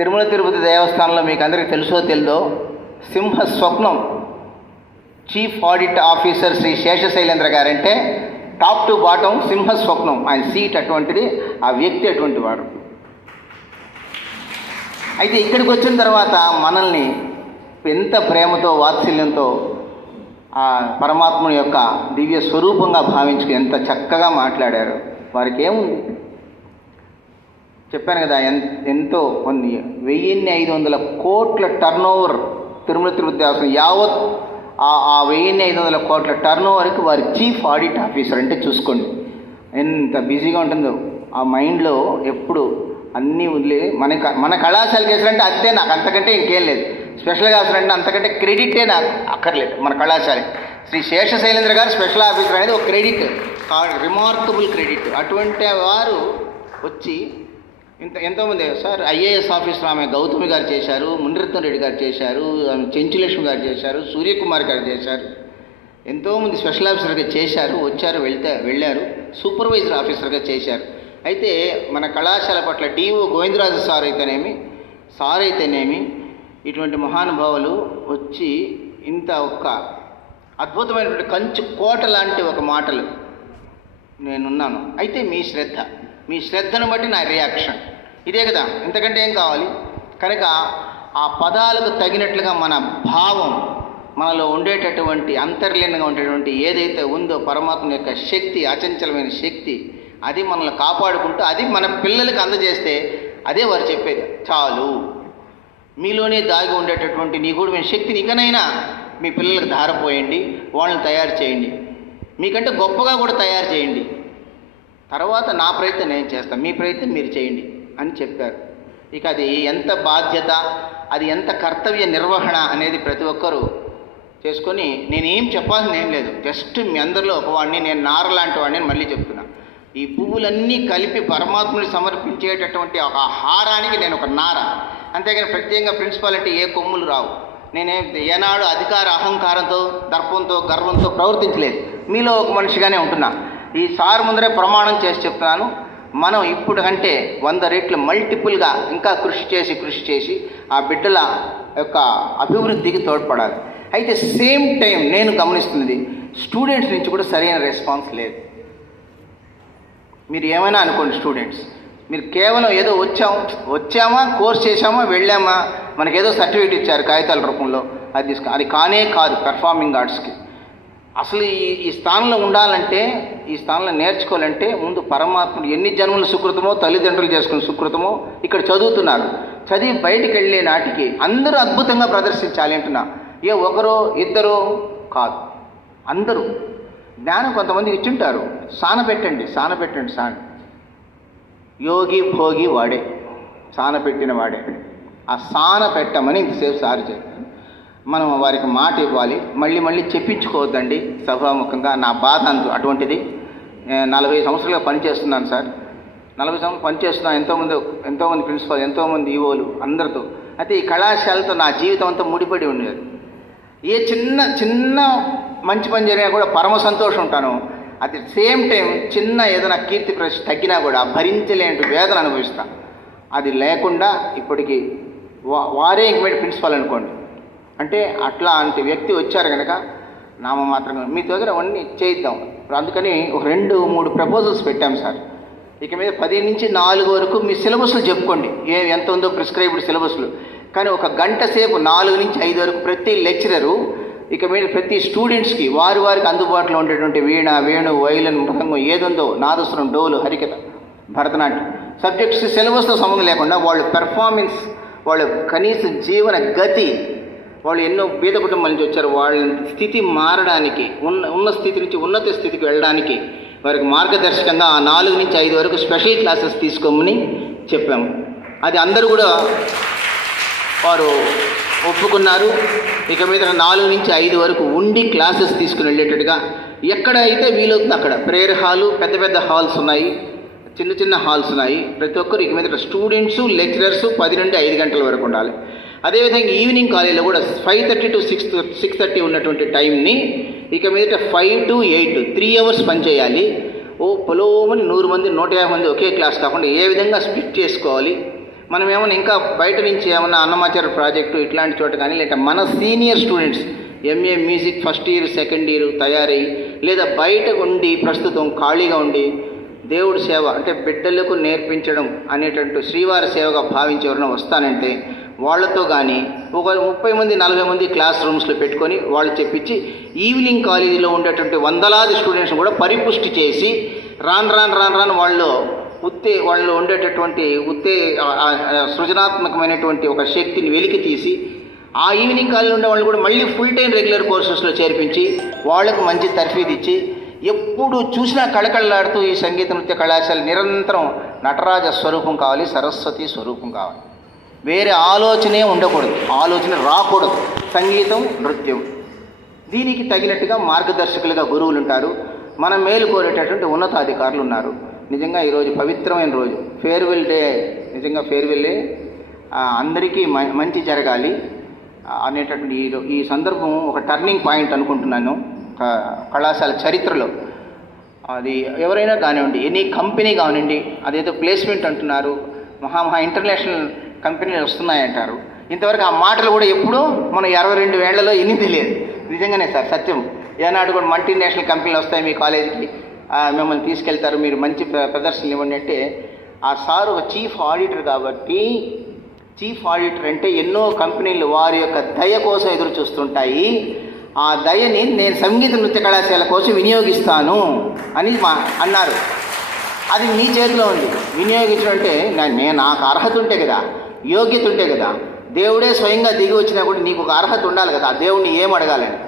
తిరుమల తిరుపతి దేవస్థానంలో మీకు అందరికీ తెలుసో తెలియదో సింహ స్వప్నం chief audit officer Shri Seshasailendra గారంటే టాప్ టు బాటం సింహ స్వప్నం. ఆయన సీట్ అటువంటిది, ఆ వ్యక్తి అటువంటి వాడు. అయితే ఇక్కడికి వచ్చిన తర్వాత మనల్ని ఎంత ప్రేమతో వాత్సల్యంతో ఆ పరమాత్మ యొక్క దివ్య స్వరూపంగా భావించుకుని ఎంత చక్కగా మాట్లాడారు. వారికి ఏముంది చెప్పాను కదా, ఎంతో కొన్ని 1500 కోట్ల టర్న్ ఓవర్ తిరుమల తిరుపతి దేవస్థానం యావత్ ఆ 1500 కోట్ల టర్న్ ఓవర్కి వారి చీఫ్ ఆడిట్ ఆఫీసర్. అంటే చూసుకోండి ఎంత బిజీగా ఉంటుందో. ఆ మైండ్లో ఎప్పుడు అన్నీ వదిలే మన కళాశాలకి వేసారంటే అంతే, నాకు అంతకంటే ఇంకేం లేదు. స్పెషల్గా వేసారంటే అంతకంటే క్రెడిటే నాకు అక్కర్లేదు. మన కళాశాల శ్రీ శేషశైలేంద్ర గారు స్పెషల్ ఆఫీసర్ అనేది ఒక క్రెడిట్, రిమార్కబుల్ క్రెడిట్. అటువంటి వారు వచ్చి ఎంతోమంది సార్ ఐఏఎస్ ఆఫీసర్ ఆమె గౌతమి గారు చేశారు, మునిరత్న రెడ్డి గారు చేశారు, చెంచులక్ష్మి గారు చేశారు, సూర్యకుమార్ గారు చేశారు, ఎంతోమంది స్పెషల్ ఆఫీసర్గా చేశారు, వచ్చారు, వెళ్ళారు, సూపర్వైజర్ ఆఫీసర్గా చేశారు. అయితే మన కళాశాల పట్ల డిఓ గోవిందరాజు సార్ అయితేనేమి ఇటువంటి మహానుభావులు వచ్చి ఇంత ఒక్క అద్భుతమైనటువంటి కంచు కోట లాంటి ఒక మాటలు నేనున్నాను. అయితే మీ శ్రద్ధను బట్టి నా రియాక్షన్ ఇదే కదా, ఇంతకంటే ఏం కావాలి? కనుక ఆ పదాలకు తగినట్లుగా మన భావం, మనలో ఉండేటటువంటి అంతర్లీనంగా ఉండేటువంటి ఏదైతే ఉందో పరమాత్మ యొక్క శక్తి, అచంచలమైన శక్తి, అది మనల్ని కాపాడుకుంటూ అది మన పిల్లలకి అందజేస్తే అదే వారు చెప్పేది. చాలు, మీలోనే దాగి ఉండేటటువంటి నీ గూఢమైన శక్తిని ఇకనైనా మీ పిల్లలకు ధారపోయండి, వాళ్ళని తయారు చేయండి, మీకంటే గొప్పగా కూడా తయారు చేయండి. తర్వాత నా ప్రయత్నం నేను చేస్తాను, మీ ప్రయత్నం మీరు చేయండి అని చెప్పారు. ఇక అది ఎంత బాధ్యత, అది ఎంత కర్తవ్య నిర్వహణ అనేది ప్రతి ఒక్కరూ చేసుకొని, నేనేం చెప్పాల్సింది ఏం లేదు, జస్ట్ మీ అందరిలో ఒకవాడిని, నేను నార లాంటి వాడిని మళ్ళీ చెప్తున్నా. ఈ పువ్వులన్నీ కలిపి పరమాత్ముని సమర్పించేటటువంటి ఒక హారానికి నేను ఒక నార, అంతేగాని ప్రత్యేకంగా ప్రిన్సిపాల్ అంటే ఏ కొమ్ములు రావు. ఏనాడు అధికార అహంకారంతో, దర్పంతో, గర్వంతో ప్రవర్తించలేదు. మీలో ఒక మనిషిగానే ఉంటున్నా. ఈ సార్ ముందరే ప్రమాణం చేసి చెప్తున్నాను, మనం ఇప్పుడు కంటే 100 రెట్లు మల్టిపుల్గా ఇంకా కృషి చేసి ఆ బిడ్డల యొక్క అభివృద్ధికి తోడ్పడాలి. అయితే సేమ్ టైం నేను గమనిస్తున్నది, స్టూడెంట్స్ నుంచి కూడా సరైన రెస్పాన్స్ లేదు. మీరు ఏమైనా అనుకోండి, స్టూడెంట్స్ మీరు కేవలం ఏదో వచ్చామా, కోర్స్ చేసామా, వెళ్ళామా, మనకేదో సర్టిఫికేట్ ఇచ్చారు కాగితాల రూపంలో, అది కానే కాదు పెర్ఫార్మింగ్ ఆర్ట్స్కి. అసలు ఈ స్థానంలో ఉండాలంటే, ఈ స్థానంలో నేర్చుకోవాలంటే ముందు పరమాత్ముడు ఎన్ని జన్మల సుకృతమో, తల్లిదండ్రులు చేసుకున్న సుకృతమో ఇక్కడ చదువుతున్నారు. చదివి బయటికి వెళ్ళే నాటికి అందరూ అద్భుతంగా ప్రదర్శించాలి అంటున్నా. ఏ ఒకరో ఇద్దరో కాదు, అందరూ. జ్ఞానం కొంతమంది ఇచ్చుంటారు, సానపెట్టండి. యోగి భోగి వాడే, సానపెట్టిన వాడే. ఆ సాన పెట్టమని ఇంతసేపు సారి చెప్పాను. మనం వారికి మాట ఇవ్వాలి, మళ్ళీ చెప్పించుకోవద్దండి సభాముఖంగా. నా బాధ అటువంటిది. 40 సంవత్సరాలుగా పనిచేస్తున్నాను సార్, 40 సంవత్సరాలు పనిచేస్తున్నాను. ఎంతోమంది ప్రిన్సిపాల్, ఎంతోమంది ఈవోలు అందరితో. అయితే ఈ కళాశాలతో నా జీవితం అంతా ముడిపడి ఉండేది. ఏ చిన్న మంచి పని జరిగినా కూడా పరమ సంతోషం ఉంటాను. అట్ ది సేమ్ టైం చిన్న ఏదైనా కీర్తి ప్రశ్న తగ్గినా కూడా భరించలేని వేదన అనుభవిస్తాను. అది లేకుండా ఇప్పటికీ వారే ఇంకమేటి ప్రిన్సిపాల్ అనుకోండి. అంటే అట్లాంటి వ్యక్తి వచ్చారు కనుక నామమాత్రంగా మీ దగ్గర అవన్నీ చేయిద్దాం. అందుకని ఒక 2-3 ప్రపోజల్స్ పెట్టాం సార్. ఇక మీద 10 నుంచి 4 వరకు మీ సిలబస్లు చెప్పుకోండి, ఎంత ఉందో ప్రిస్క్రైబ్డ్ సిలబస్లు. కానీ ఒక గంట సేపు 4 నుంచి 5 వరకు ప్రతి లెక్చరరు ఇక మీద ప్రతి స్టూడెంట్స్కి వారికి అందుబాటులో ఉండేటువంటి వీణ, వేణు, వైలిన్, మృదంగం ఏదుందో, నాదస్వరం, డోలు, హరికథ, భరతనాట్యం సబ్జెక్ట్స్ సిలబస్తో సంబంధం లేకుండా వాళ్ళ పెర్ఫార్మెన్స్, వాళ్ళ కనీస జీవన గతి, వాళ్ళు ఎన్నో బీద కుటుంబాల నుంచి వచ్చారు, వాళ్ళ స్థితి మారడానికి, ఉన్న స్థితి నుంచి ఉన్నత స్థితికి వెళ్ళడానికి వారికి మార్గదర్శకంగా ఆ 4 నుంచి 5 వరకు స్పెషల్ క్లాసెస్ తీసుకోమని చెప్పాము. అది అందరూ కూడా వారు ఒప్పుకున్నారు. ఇక మీద 4 నుంచి 5 వరకు ఉండి క్లాసెస్ తీసుకుని వెళ్ళేటట్టుగా ఎక్కడైతే వీలవుతుందో అక్కడ ప్రేయర్ హాలు, పెద్ద హాల్స్ ఉన్నాయి, చిన్న హాల్స్ ఉన్నాయి. ప్రతి ఒక్కరు ఇక మీద స్టూడెంట్స్, లెక్చరర్స్ 10 నుండి 5 గంటల వరకు ఉండాలి. అదేవిధంగా ఈవినింగ్ కాలేజీలో కూడా 5:30 to 6:30 ఉన్నటువంటి టైంని ఇక మీద 5 to 8 3 అవర్స్ పనిచేయాలి. పొలోమని 100 మంది 150 మంది ఒకే క్లాస్ కాకుండా ఏ విధంగా స్ప్లిట్ చేసుకోవాలి, మనం ఏమైనా ఇంకా బయట నుంచి ఏమన్నా అన్నమాచార్య ప్రాజెక్టు ఇట్లాంటి చోట కానీ, లేక మన senior students MA music first year second year తయారై, లేదా బయట ఉండి ప్రస్తుతం ఖాళీగా ఉండి దేవుడి సేవ అంటే బిడ్డలకు నేర్పించడం అనేటట్టు శ్రీవారి సేవగా భావించి ఎవరైనా వస్తానంటే వాళ్ళతో కానీ ఒక 30 మంది 40 మంది క్లాస్ రూమ్స్లో పెట్టుకొని వాళ్ళు చెప్పించి ఈవినింగ్ కాలేజీలో ఉండేటువంటి వందలాది స్టూడెంట్స్ కూడా పరిపుష్టి చేసి రాను వాళ్ళు ఉండేటటువంటి సృజనాత్మకమైనటువంటి ఒక శక్తిని వెలికి తీసి ఆ ఈవినింగ్ కాలేజీలో ఉండే వాళ్ళు కూడా మళ్ళీ ఫుల్ టైం రెగ్యులర్ కోర్సెస్లో చేర్పించి వాళ్ళకు మంచి తర్ఫీదు ఇచ్చి ఎప్పుడు చూసినా కళకళలాడుతూ ఈ సంగీత నృత్య కళాశాల నిరంతరం నటరాజ స్వరూపం కావాలి, సరస్వతి స్వరూపం కావాలి. వేరే ఆలోచనే ఉండకూడదు, ఆలోచన రాకూడదు. సంగీతం నృత్యం దీనికి తగినట్టుగా మార్గదర్శకులుగా గురువులు ఉంటారు. మనం మేలు కోరేటటువంటి ఉన్నతాధికారులు ఉన్నారు. నిజంగా ఈరోజు పవిత్రమైన రోజు, ఫేర్వెల్ డే. నిజంగా ఫేర్వెల్లే అందరికీ మంచి జరగాలి అనేటటువంటి ఈ సందర్భం ఒక టర్నింగ్ పాయింట్ అనుకుంటున్నాను కళాశాల చరిత్రలో. అది ఎవరైనా కానివ్వండి, ఎనీ కంపెనీ కానివ్వండి, అదేదో ప్లేస్మెంట్ అంటున్నారు, మహా ఇంటర్నేషనల్ కంపెనీలు వస్తున్నాయంటారు. ఇంతవరకు ఆ మాటలు కూడా ఎప్పుడూ మన 22 ఏళ్లలో ఎన్ని తెలియదు. నిజంగానే సార్, సత్యం. ఏనాడు కూడా మల్టీనేషనల్ కంపెనీలు వస్తాయి మీ కాలేజీకి, మిమ్మల్ని తీసుకెళ్తారు, మీరు మంచి ప్రదర్శనలు ఇవ్వండి అంటే, ఆ సార్ ఒక చీఫ్ ఆడిటర్ కాబట్టి, చీఫ్ ఆడిటర్ అంటే ఎన్నో కంపెనీలు వారి యొక్క దయ కోసం ఎదురు చూస్తుంటాయి. ఆ దయని నేను సంగీత నృత్య కళాశాల కోసం వినియోగిస్తాను అని అన్నారు. అది మీ చేతిలో ఉంది. వినియోగించడం అంటే నాకు అర్హత ఉంటే కదా, యోగ్యత ఉంటే కదా. దేవుడే స్వయంగా దిగి వచ్చినా కూడా నీకు ఒక అర్హత ఉండాలి కదా. ఆ దేవుడిని ఏం అడగాలని,